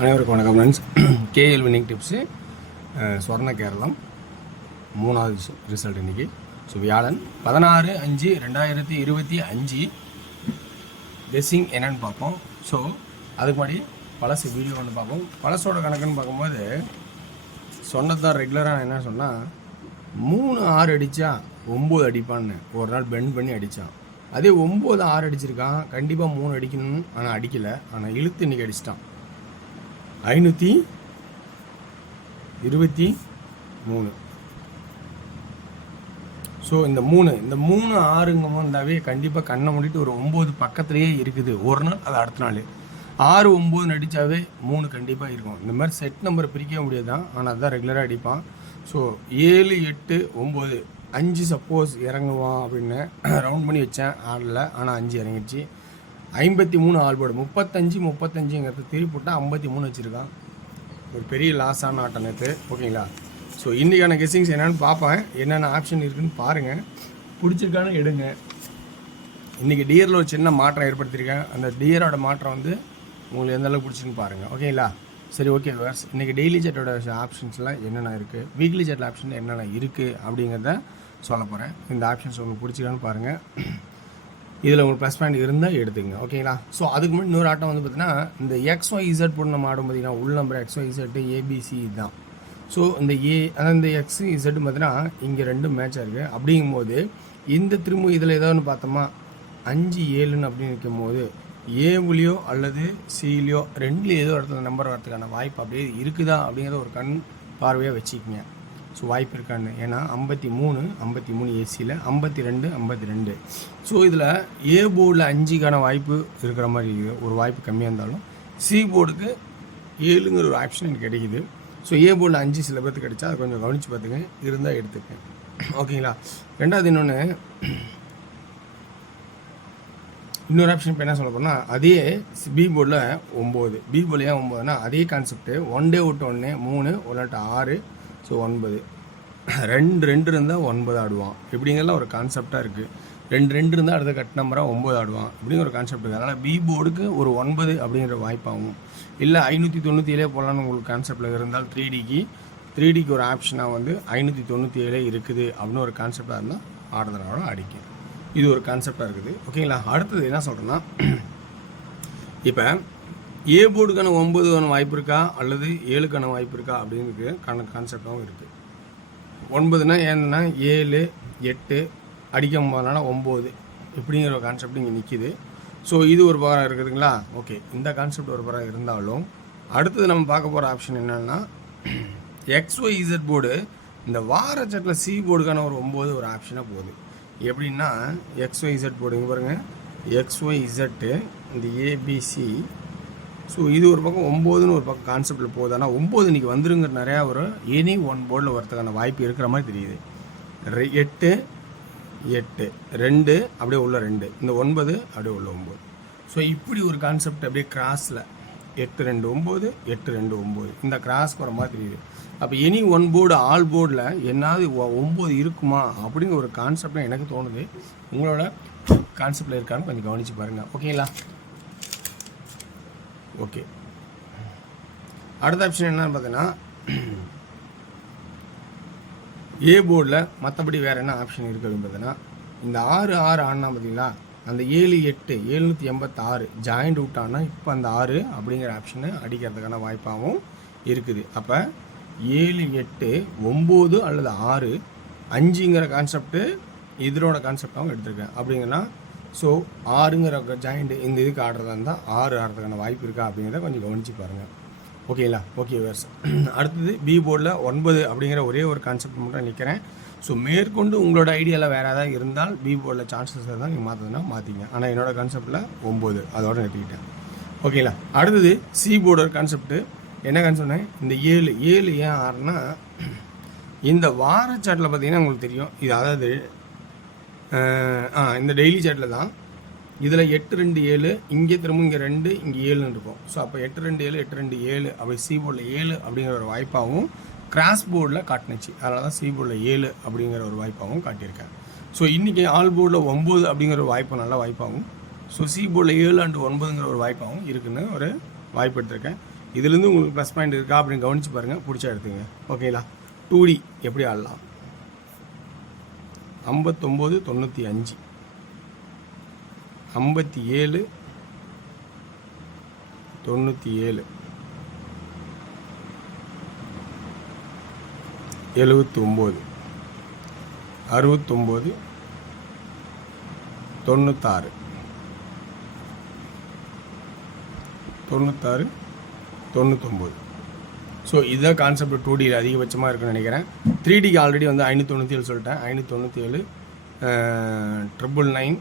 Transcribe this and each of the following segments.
அனைவருக்கும் வணக்கம் friends. KL winning tips சொர்ண கேரளம் 3வது ரிசல்ட் இன்றைக்கி. ஸோ வியாழன் 16/5/2025 கெஸ்ஸிங் என்னென்னு பார்ப்போம். ஸோ அதுக்கு முன்னாடி பழசு வீடியோ ஒன்று பார்ப்போம். பழசோட கணக்குன்னு பார்க்கும்போது சொன்னதான் ரெகுலராக என்ன சொன்னால் 3-6 அடித்தா 9 அடிப்பான்னு ஒரு நாள் பெண்ட் பண்ணி அடித்தான். அதே 9-6 அடிச்சிருக்கான், கண்டிப்பாக 3 அடிக்கணும், ஆனால் அடிக்கலை. ஆனால் இழுத்து இன்றைக்கி அடிச்சிட்டான் 523. ஸோ இந்த 3-6 வந்தாவே கண்டிப்பாக கண்ணை மூடிட்டு ஒரு 9 பக்கத்துலேயே இருக்குது ஒரு நாள். அது அடுத்த நாள் 6-9 அடித்தாவே 3 கண்டிப்பாக இருக்கும். இந்த மாதிரி செட் நம்பரை பிரிக்க முடியாது தான், ஆனால் அதுதான் ரெகுலராக அடிப்பான். ஸோ 7-8-9 5 சப்போஸ் இறங்குவான் அப்படின்னு ரவுண்ட் பண்ணி வச்சேன், ஆடலை. ஆனால் 5 இறங்கிடுச்சு. 53 ஆல்போர்டு 35-35ங்கிறது திருப்பி போட்டால் 53 வச்சுருக்கான். ஒரு பெரிய லாஸான ஆட்டம் நேற்று. ஓகேங்களா? ஸோ இன்றைக்கான கெஸ்ஸிங்ஸ் என்னென்னு பார்ப்பேன், என்னென்ன ஆப்ஷன் இருக்குதுன்னு பாருங்கள். பிடிச்சிருக்கான்னு எடுங்க. இன்றைக்கி டியரில் ஒரு சின்ன மாற்றம் ஏற்படுத்தியிருக்கேன். அந்த டியரோட மாற்றம் வந்து உங்களுக்கு எந்த அளவுக்கு பிடிச்சின்னு பாருங்கள். ஓகேங்களா? சரி, ஓகே வேர்ஸ். இன்றைக்கி டெய்லி செட்டோட ஆப்ஷன்ஸ்லாம் என்னென்ன இருக்குது, வீக்லி செட்டில் ஆப்ஷன் என்னென்ன இருக்குது அப்படிங்கிறத சொல்ல போகிறேன். இந்த ஆப்ஷன்ஸ் உங்களுக்கு பிடிச்சிருக்கான்னு பாருங்கள். இதில் உங்களுக்கு ப்ளஸ் பாயிண்ட் இருந்தால் எடுத்துங்க. ஓகேங்களா? ஸோ அதுக்கு முன்னாடி இன்னொரு ஆட்டம் வந்து பார்த்தீங்கன்னா, இந்த XYZ போட்டு நம்ம ஆடும் பார்த்தீங்கன்னா, உள் நம்பர் XYZ ABC இதுதான். ஸோ இந்த இந்த XYZ பார்த்தீங்கன்னா இங்கே 2 மேட்சாக இருக்குது. அப்படிங்கும்போது இந்த திரும்ப இதில் ஏதாவது பார்த்தோமா 5-7 அப்படின்னு நிற்கும் போது ஏவுலையோ அல்லது சிலையோ 2லேயும் ஏதோ இடத்துல நம்பர் வரதுக்கான வாய்ப்பு அப்படியே இருக்குதா அப்படிங்கிறத ஒரு கண் பார்வையாக வச்சுக்கிங்க. ஸோ வாய்ப்பு இருக்கான்னு. ஏன்னா 53 ஏசியில் 52. ஸோ இதில் ஏ போர்டில் 5க்கான வாய்ப்பு இருக்கிற மாதிரி ஒரு வாய்ப்பு கம்மியாக இருந்தாலும் சி போர்டுக்கு 7ங்கிற ஒரு ஆப்ஷன் எனக்கு கிடைக்குது. ஸோ ஏ போர்டில் 5 சில பேர்த்துக்கு கிடைச்சா அதை கொஞ்சம் கவனித்து பார்த்துங்க, இருந்தால் எடுத்துக்கேன். ஓகேங்களா? ரெண்டாவது இன்னொரு ஆப்ஷன் இப்போ என்ன சொல்ல போனால், அதே பி போர்டில் 9. பி போர்டில் ஏன் 9னா அதே கான்செப்ட்டு 1 டே விட்டு 1 3 1 6. ஸோ 9 2 இருந்தால் 9 ஆடுவான். இப்படிங்கெல்லாம் ஒரு கான்செப்டாக இருக்குது. 2 இருந்தால் அடுத்த கட் நம்பராக 9 ஆடுவான். இப்படிங்கிற ஒரு கான்செப்ட் இருக்குது. அதனால் பி போர்டுக்கு ஒரு 9 அப்படிங்கிற வாய்ப்பாகும். இல்லை 597 போடலான்னு உங்களுக்கு கான்செப்டில் இருந்தால் 3Dக்கு ஒரு ஆப்ஷனாக வந்து 597 இருக்குது அப்படின்னு ஒரு கான்செப்டாக இருந்தால் ஆடுறதுனால அடிக்கும். இது ஒரு கான்செப்டாக இருக்குது. ஓகேங்களா? அடுத்தது என்ன சொல்கிறேன்னா, இப்போ ஏ போர்டுக்கான 9க்கான வாய்ப்பு இருக்கா அல்லது 7க்கான வாய்ப்பு இருக்கா அப்படிங்கிறது கான்செப்டாகவும் இருக்குது. 9னா ஏன்னா 7 8 அடிக்கும் போதனால 9 இப்படிங்கிற ஒரு கான்செப்ட் இங்கே நிற்கிது. ஸோ இது ஒரு பக்கம் இருக்குதுங்களா? ஓகே, இந்த கான்செப்ட் ஒரு பக்கம் இருந்தாலும் அடுத்தது நம்ம பார்க்க போகிற ஆப்ஷன் என்னென்னா, XYZ போர்டு இந்த வார சட்டில் சி போர்டுக்கான ஒரு 9 ஒரு ஆப்ஷனாக போகுது. எப்படின்னா XYZ போர்டு இங்கே பாருங்கள், XYZ இந்த ABC. ஸோ இது ஒரு பக்கம் 9ன்னு ஒரு பக்கம் கான்செப்டில் போகுது. ஆனால் 9 இன்றைக்கி வந்துருங்கிற நிறையா ஒரு எனி ஒன் போர்டில் வரதுக்கான வாய்ப்பு இருக்கிற மாதிரி தெரியுது. 8 2 அப்படியே உள்ள 2, இந்த 9 அப்படியே உள்ள 9. ஸோ இப்படி ஒரு கான்செப்ட் அப்படியே கிராஸில் 8-2-9 8-2-9 இந்த கிராஸ்க்கு வர மாதிரி தெரியுது. அப்போ எனி ஒன் போர்டு ஆல் போர்டில் என்னாவது 9 இருக்குமா அப்படிங்கிற ஒரு கான்செப்டாக எனக்கு தோணுது. உங்களோட கான்செப்டில் இருக்கான்னு கொஞ்சம் கவனித்து பாருங்கள். ஓகேங்களா? ஓகே, அடுத்த ஆப்ஷன் என்னன்னு பார்த்தீங்கன்னா, ஏ போர்டில் மற்றபடி வேறு என்ன ஆப்ஷன் இருக்குதுன்னு பார்த்தீங்கன்னா, இந்த 6 ஆடினா பார்த்தீங்களா, அந்த 7-8 786 ஜாயிண்ட் விட்டான்னா இப்போ அந்த 6 அப்படிங்கிற ஆப்ஷனை அடிக்கிறதுக்கான வாய்ப்பாகவும் இருக்குது. அப்போ 7 8 9 அல்லது 6 5ங்கிற கான்செப்ட்டு இதனோட கான்செப்டாகவும் எடுத்திருக்கேன். அப்படிங்கன்னா ஸோ 6ங்கிற ஜாயிண்ட் இந்த இதுக்கு ஆடுறதா இருந்தால் 6 ஆடுறதுக்கான வாய்ப்பு இருக்கா அப்படிங்கிறத கொஞ்சம் கவனித்து பாருங்கள். ஓகேங்களா? Okay verse. அடுத்தது பி போர்டில் 9 அப்படிங்கிற ஒரே ஒரு கான்செப்ட் மட்டும் நிற்கிறேன். ஸோ மேற்கொண்டு உங்களோட ஐடியாவில் வேறு ஏதாவது இருந்தால் பி போர்டில் சான்சஸ் இருந்தால் நீங்கள் மாற்றதுன்னா மாற்றிங்க. ஆனால் என்னோடய கான்செப்டில் 9 அதோடு நிறுத்திக்கிட்டேன். ஓகேங்களா? அடுத்தது சி போர்டோட கான்செப்ட்டு என்ன கான்செப்ட்னா, இந்த 7 ஏன் 6னா இந்த வார சாட்டில் பார்த்தீங்கன்னா உங்களுக்கு தெரியும். இது அதாவது இந்த டெய்லி சாட்டில் தான். இதில் 8-2-7 இங்கே திரும்ப இங்கே 2 இங்கே 7ன்னு இருக்கும். ஸோ அப்போ 8-2-7 8-2-7 அப்படி சி போர்டில் 7 அப்படிங்கிற ஒரு வாய்ப்பாகவும் கிராஸ் போர்டில் காட்டினுச்சு. அதனால தான் சி போர்டில் 7 அப்படிங்கிற ஒரு வாய்ப்பாகவும் காட்டியிருக்கேன். ஸோ இன்றைக்கி ஆல் போர்டில் 9 அப்படிங்கிற ஒரு வாய்ப்பு நல்ல வாய்ப்பாகவும், ஸோ சி போர்டில் 7 and 9ங்கிற ஒரு வாய்ப்பாகவும் இருக்குதுன்னு ஒரு வாய்ப்பு எடுத்திருக்கேன். இதுலேருந்து உங்களுக்கு ப்ளஸ் பாயிண்ட் இருக்கா அப்படின்னு கவனித்து பாருங்கள், பிடிச்சா எடுத்துங்க. ஓகேங்களா? 2D எப்படி ஆடலாம்? 59 95 57 97 79 69 96 96 99. ஸோ இதுதான் கான்செப்ட் 2Dயில் அதிகபட்சமாக இருக்குன்னு நினைக்கிறேன். 3Dக்கு ஆல்ரெடி வந்து 597 சொல்லிட்டேன். 597 999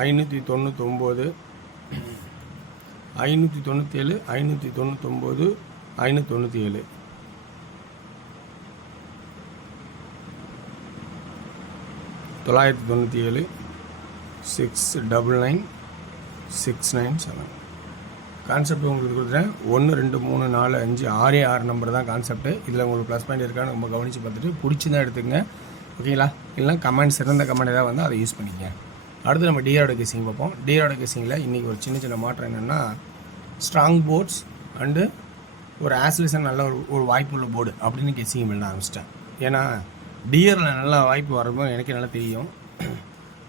599 597 599 597 997 699 697. கான்செப்ட் உங்களுக்கு கொடுத்துறேன். 1 2 3 4 5 6 நம்பர் தான் கான்செப்ட்டு. இதில் உங்களுக்கு ப்ளஸ் பாயிண்ட் இருக்கான்னு நம்ம கவனித்து பார்த்துட்டு பிடிச்சிருந்தா எடுத்துக்கங்க. ஓகேங்களா? இல்லைனா கமெண்ட், சிறந்த கமெண்ட் ஏதாவது வந்து அதை யூஸ் பண்ணிக்கங்க. அடுத்து நம்ம டிஆரோட கெஸ்ஸிங் பார்ப்போம். டிஆரோட கெஸ்ஸிங்கில் இன்றைக்கி ஒரு சின்ன மாற்றம் என்னென்னா, ஸ்ட்ராங் போர்ட்ஸ் அண்டு ஒரு ஆஸ்லேஷன் நல்ல ஒரு வாய்ப்பு உள்ள போர்டு அப்படின்னு கெஸ்ஸிங் பண்ண ஆரம்பிச்சிட்டேன். ஏன்னா டிஆரில் நல்ல வாய்ப்பு வரப்போ எனக்கு நல்லா தெரியும்.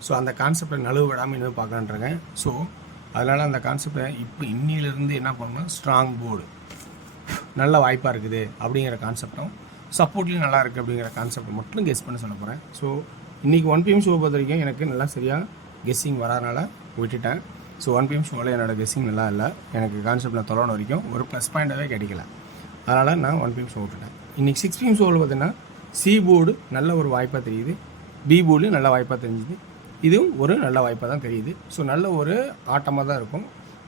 ஸோ அந்த கான்செப்டை நழுவு விடாமல் இன்னும் பார்க்கலான்றேங்க. ஸோ அதனால் அந்த கான்செப்டை இப்போ இன்னிலேருந்து என்ன பண்ணணும், ஸ்ட்ராங் போர்டு நல்ல வாய்ப்பாக இருக்குது அப்படிங்கிற கான்செப்டும், சப்போர்ட்லேயும் நல்லா இருக்குது அப்படிங்கிற கான்செப்டை மட்டும் கெஸ் பண்ண சொல்ல போகிறேன். ஸோ இன்றைக்கி 1PM ஷோ பொறுத்த வரைக்கும் எனக்கு நல்லா சரியாக கெஸ்ஸிங் வராதனால விட்டுட்டேன். ஸோ 1PM ஷோவில் என்னோடய கெஸ்ஸிங் நல்லா இல்லை. எனக்கு கான்செப்டில் தொலைன வரைக்கும் ஒரு ப்ளஸ் பாயிண்ட்டாகவே கிடைக்கல. அதனால் நான் 1PM ஷோ விட்டுட்டேன். இன்றைக்கி 6PM ஷோவில் பார்த்தீங்கன்னா சி போர்டு நல்ல ஒரு வாய்ப்பாக தெரியுது, பி போர்டும் நல்ல வாய்ப்பாக தெரிஞ்சுது, இதுவும் ஒரு நல்ல வாய்ப்பாக தான் தெரியுது. ஸோ நல்ல ஒரு ஆட்டமாக தான் இருக்கும்,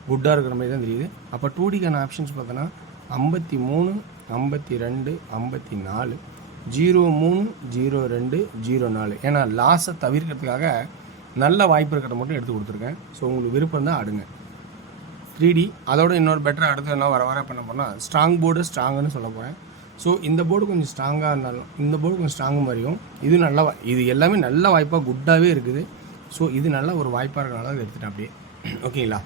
குட்டாக இருக்கிற மாதிரி தான் தெரியுது. அப்போ 2Dக்கான ஆப்ஷன்ஸ் பார்த்தோன்னா 53 52 54 03 02 04. ஏன்னா லாஸை தவிர்க்கிறதுக்காக நல்ல வாய்ப்பு இருக்கிறத மட்டும் எடுத்து கொடுத்துருக்கேன். ஸோ உங்களுக்கு விருப்பம் தான் ஆடுங்க. 3D அதோட இன்னொரு பெட்டராக அடுத்து என்ன வர பண்ண போனால் ஸ்ட்ராங் போர்டு ஸ்ட்ராங்குன்னு சொல்ல போகிறேன். ஸோ இந்த போர்டு கொஞ்சம் ஸ்ட்ராங்காக இருந்தாலும் இந்த போர்டு கொஞ்சம் ஸ்ட்ராங்கு மாதிரியும் இது நல்ல இது எல்லாமே நல்ல வாய்ப்பாக குட்டாகவே இருக்குது. ஸோ இது நல்ல ஒரு வாய்ப்பாக இருக்கிறனால அதை எடுத்துட்டேன் அப்படியே. ஓகேங்களா?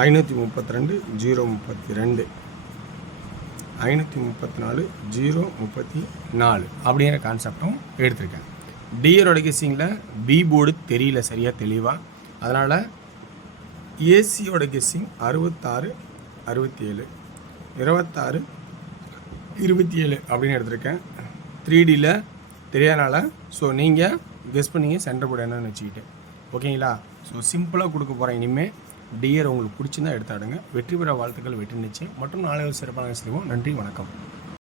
532 032 534 034 அப்படிங்கிற கான்செப்டும் எடுத்திருக்கேன். டிஆரோட கெஸ்ஸிங்கில் பி போர்டு தெரியல சரியாக தெளிவாக, அதனால் ஏசியோட கெஸ்ஸிங் 66 67 26 27 அப்படின்னு எடுத்திருக்கேன். 3Dயில் தெரியாதனால ஸோ நீங்கள் கெஸ் பண்ணிங்க சென்டர் போர்டு என்னன்னு வச்சுக்கிட்டு. ஓகேங்களா? ஸோ சிம்பிளாக கொடுக்க போகிறேன். இனிமேல் டிஆர் உங்களுக்கு பிடிச்சிருந்தா எடுத்தாடுங்க. வெற்றி பெற வாழ்த்துக்கள், வெற்றி நிச்சயம் மற்றும் நாளை ஒரு சிறப்பான செய்வோம். நன்றி, வணக்கம்.